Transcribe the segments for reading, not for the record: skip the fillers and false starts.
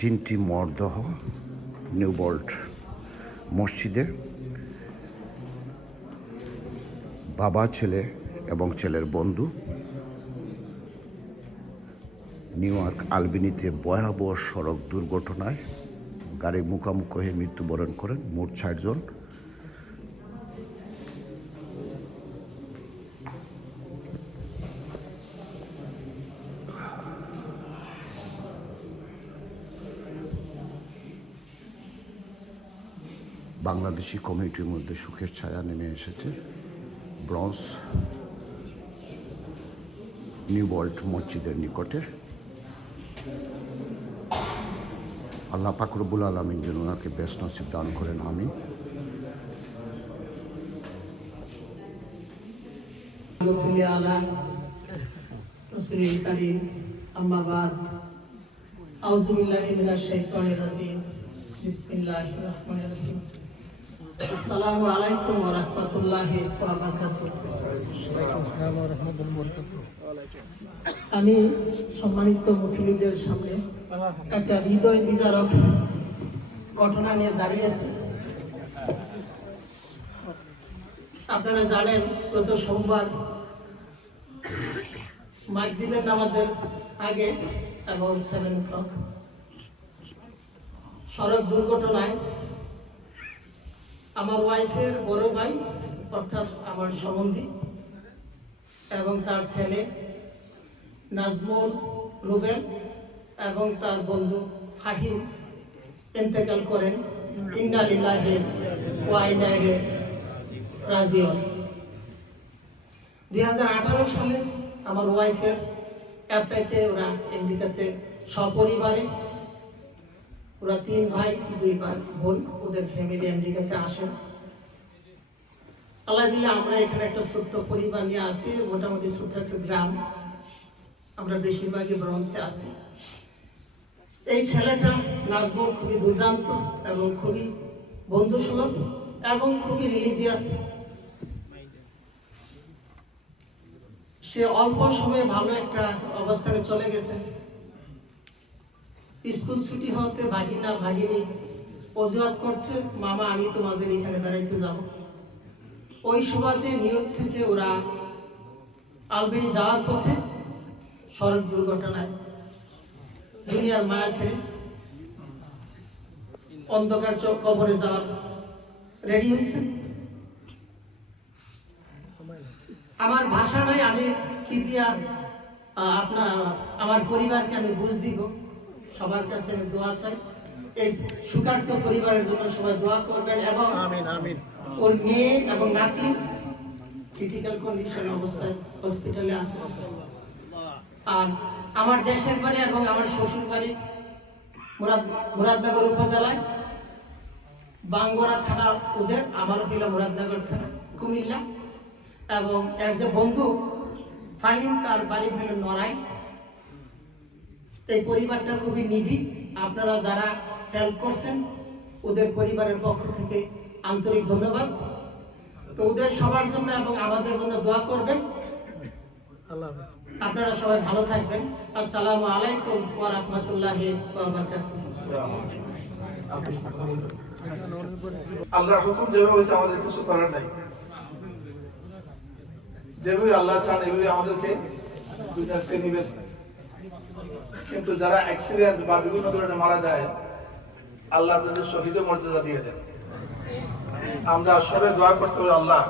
তিনটি মরদেহ new world মসজিদে বাবা, ছেলে এবং ছেলের বন্ধু নিউ ইয়র্ক আলবিনিতে ভয়াবহ সড়ক দুর্ঘটনায় গাড়ি মুখোমুখি হয়ে মৃত্যুবরণ করেন মোট ৬০ জন। বাংলাদেশি কমিউনিটির মধ্যে সুখের ছায়া নেমে এসেছে ব্রঞ্জ নিউ ওয়ার্ল্ড মসজিদের নিকটে। আল্লাহ পাক রব্বুল আলামিন যেন ওনাকে বেস্ট নসিব দান করেন, আমিন। আসসালামু আলাইকুম ওয়া রাহমাতুল্লাহি ওয়া বারাকাতুহু। আমি সম্মানিত মুসলিমদের সামনে একটা হৃদয় বিদারক ঘটনা নিয়ে দাঁড়িয়ে আছি। আপনারা জানেন, গত সোমবার মাগরিবের নামাজের আগে এবং 7 o'clock সড়ক দুর্ঘটনায় আমার ওয়াইফের বড় ভাই অর্থাৎ আমার সম্বন্ধী এবং তার ছেলে নাজমুল রুবেল এবং তার বন্ধু ফাহিম ইন্তেকাল করেন। ইন্না লিল্লাহি ওয়া ইন্না ইলাইহি রাজিউন। 2018 সালে আমার ওয়াইফের অ্যাপ্লাইতে ওরা আমেরিকাতে সপরিবারে, ওরা 3 ভাই 2 বোন, ওদের ফ্যামিলি আমেরিকাতে আসেন। আল্লাহ দিলে আমরা এখানে একটা ছোট্ট পরিবার নিয়ে আসি, মোটামুটি ছোট্ট একটা গ্রাম, আমরা বেশিরভাগই ব্রঞ্জে আছি। এই ছেলেটা নাজমুল খুবই দুর্দান্ত এবং খুবই বন্ধুসুলভ এবং খুবই রিলিজিয়াস। সে অল্প সময়ে ভালো একটা অবস্থানে চলে গেছে। স্কুল ছুটি হতে ভাগিনা ভাগিনী অজুহাত করছে, মামা আমি তোমাদের এখানে বেড়াইতে যাব। ওই সুবাদে নিউ ইয়র্ক থেকে ওরা আলবেনি যাওয়ার পথে সড়ক দুর্ঘটনায় দুনিয়ার মায়া ছেড়ে অন্ধকার কবরে যাওয়ার রেডি হয়েছে। আমার ভাষা নাই, আমি কি দিয়া আমার পরিবারকে আমি বুঝ দিব। সবার কাছে আমি দোয়া চাই, এই সুকার্ত পরিবারের জন্য সবাই দোয়া করবেন এবং আমিন আমিন। ওর মেয়ে এবং নাতি ক্রিটিক্যাল কন্ডিশন অবস্থায় হসপিটালে আছে। আর আমার দেশের বাড়ি এবং আমার শ্বশুর বাড়ি মুরাদনগর উপজেলায় বাঙ্গরা থানা ওদের, আমার হইল মুরাদনগর থানা কুমিল্লা। এবং এর যে বন্ধু ফাহিম, তার বাড়ি হইল নড়াই। এই পরিবারটা খুবই নিডি। আপনারা যারা হেল্প করছেন ওদের পরিবারের পক্ষ থেকে আন্তরিক ধন্যবাদ। তো ওদের সবার জন্য এবং আমাদের জন্য দোয়া করবেন। আপনারা সবাই ভালো থাকবেন। আসসালামু আলাইকুম ওয়া রাহমাতুল্লাহি ওয়া বারাকাতুহু। আল্লাহর হুকুম যেভাবে হয়েছে আমাদের কিছু করার নাই। যেভাবে আল্লাহ চান এভাবে আমাদেরকে দুনিয়াতে নিবেন। কিন্তু যারা অ্যাক্সিডেন্ট বা বিভিন্ন ধরনের মারা যায়, আল্লাহ তাদের শহীদের মর্যাদা দিয়ে দেন। আমরা সবাই দোয়া করতে হবে, আল্লাহ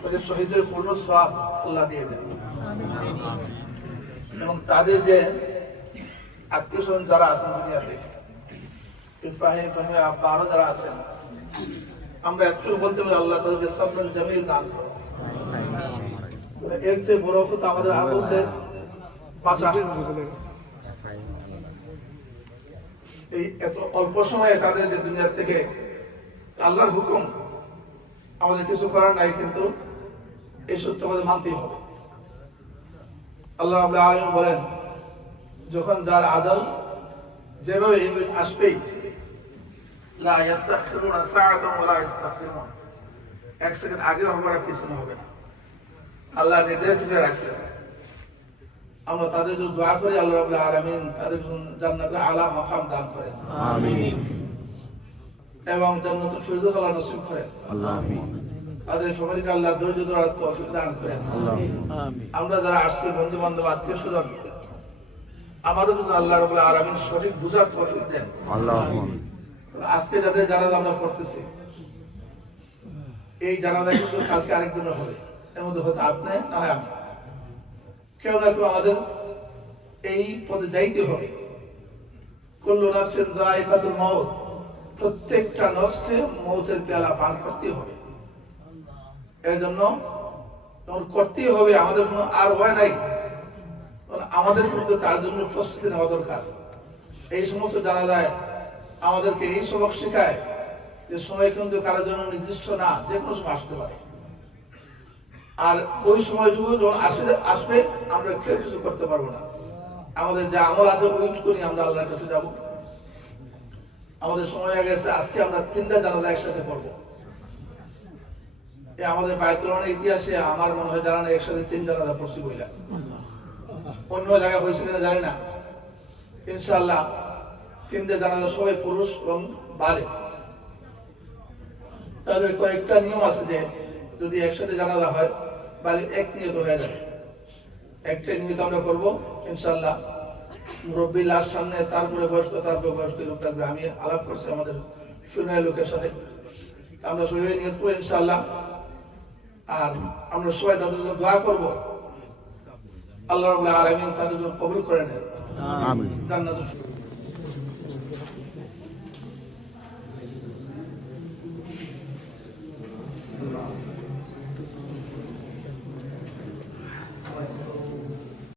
তাদের শহীদের পূর্ণ সওয়াব আল্লাহ দিয়ে দেন। এবং তাদের যে আত্মীয় স্বজন যারা আছেন দুনিয়াতে, আব্বা আরো যারা আছেন, আমরা এতটুকু বলতে পারি আল্লাহ তাদেরকে সবর জামিল দান করুন। এর চেয়ে বড় কথা আমাদের আলোতে পাশে এই এত অল্প সময়ে তাদের যে দুনিয়া থেকে আল্লাহর হুকুম, আমাদের কিছু করার নাই, কিন্তু এই সত্য আমাদের মানতেই হবে। আল্লাহ রাব্বুল আলামিন বলেন, যখন যার আজাল যেভাবে আসবেই, লা ইস্তাখিরুনা সাআতান ওয়া লা ইস্তাখিরুন, এক সেকেন্ড আগে হবে না, পিছনে হবে না। আল্লাহ নির্দেশ দিয়ে রাখছেন। আমরা তাদের জন্য দোয়া করি আল্লাহ রাব্বুল আলামিন তাদের জন্য জান্নাতের আলা মাকাম দান করেন আমিন এবং জান্নাতুল ফিরদৌস আল্লাহ নসিব করেন আমিন তাদের সবাইকে আল্লাহ ধৈর্য ধরার তৌফিক দান করেন আমরা যারা আসছি বন্ধু বান্ধব আত্মীয় স্বজন আমাদের জন্য আল্লাহ রাব্বুল আলামিন সঠিক বুঝার তৌফিক দেন আজকে যাদের জানাজা আমরা পড়তেছি এই জানাজা কিন্তু কালকে আরেকজনের হবে এর মধ্যে হয়তো আপনি না হয় আমি কেউ না কেউ আমাদের এই পথে যাইতে হবে কুল্লু নাফসিন যায়িকাতুল মাউত প্রত্যেকটা নফসকে মৌতের পেয়ালা পান করতে হবে এর জন্য করতেই হবে আমাদের কোনো আর ভয় নাই আমাদের মধ্যে তার জন্য প্রস্তুতি নেওয়া দরকার এই সমস্ত জানা যায় আমাদেরকে এই সবক শেখায় যে সময় কিন্তু কারোর জন্য নির্দিষ্ট না যে কোনো সময় আসতে পারে আর ওই সময়টুকু যখন আসবে আমরা কেউ কিছু করতে পারবো না আমাদের যে আমল আছে ওইটুকু নিয়ে আমরা আল্লাহর কাছে যাব আমাদের সময় হয়ে গেছে আজকে আমরা 3টা জানাজা একসাথে করবো আমাদের বায়তুল রহমানের ইতিহাসে আমার মনে হয় জানা নেই একসাথে 3 জানাজা পড়ছি বইলা অন্য জায়গায় হয়েছে কিনা জানি না ইনশাআল্লাহ 3টা জানাজা সবাই পুরুষ এবং বালিগ তাদের কয়েকটা নিয়ম আছে যে যদি একসাথে জানাজা হয় বালিগ এক নিয়ত হয়ে যাবে একটা নিয়ত আমরা করবো ইনশাআল্লাহ মুরব্বী লাশ সামনে তারপরে বয়স্ক লোক থাকবে আমি আলাপ করছি আমাদের শুনে লোকের সাথে আমরা সবাই নিয়ত করবো ইনশাআল্লাহ আর আমরা সবাই তাদের জন্য দোয়া করবো আল্লাহ রাব্বুল আলামিন তাদের জন্য কবুল করে নেন আমিন জান্নাতুল ফিরদৌস